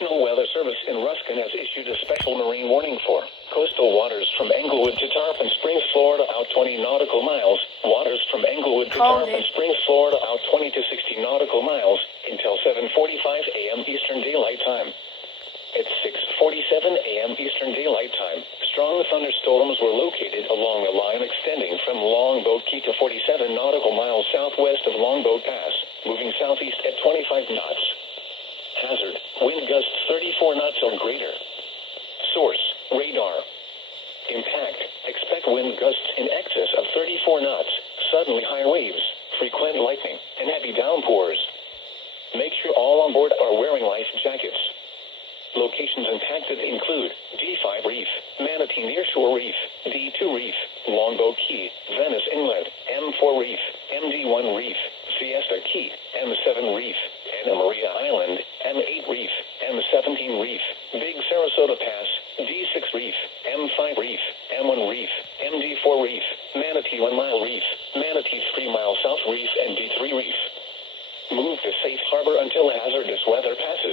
National Weather Service in Ruskin has issued a special marine warning for coastal waters from Englewood to Tarpon Springs, Florida, out 20 nautical miles. Waters from Englewood to Tarpon Springs, Florida, out 20 to 60 nautical miles until 7:45 a.m. Eastern Daylight Time. At 6:47 a.m. Eastern Daylight Time, strong thunderstorms were located along the line extending from Longboat Key to 47 nautical miles southwest of Longboat Pass, moving southeast at 25 knots. Hazard, wind gusts 34 knots or greater. Source, radar. Impact, expect wind gusts in excess of 34 knots, suddenly high waves, frequent lightning, and heavy downpours. Make sure all on board are wearing life jackets. Locations impacted include D5 Reef, Manatee Nearshore Reef, D2 Reef, Longboat Key, Venice Inlet, M4 Reef, MD1 Reef, Siesta Key, M7 Reef, Anna Maria Island, M8 Reef, M17 Reef, Big Sarasota Pass, D6 Reef, M5 Reef, M1 Reef, MD4 Reef, Manatee 1 Mile Reef, Manatee 3 Mile South Reef, and D3 Reef. Move to safe harbor until hazardous weather passes.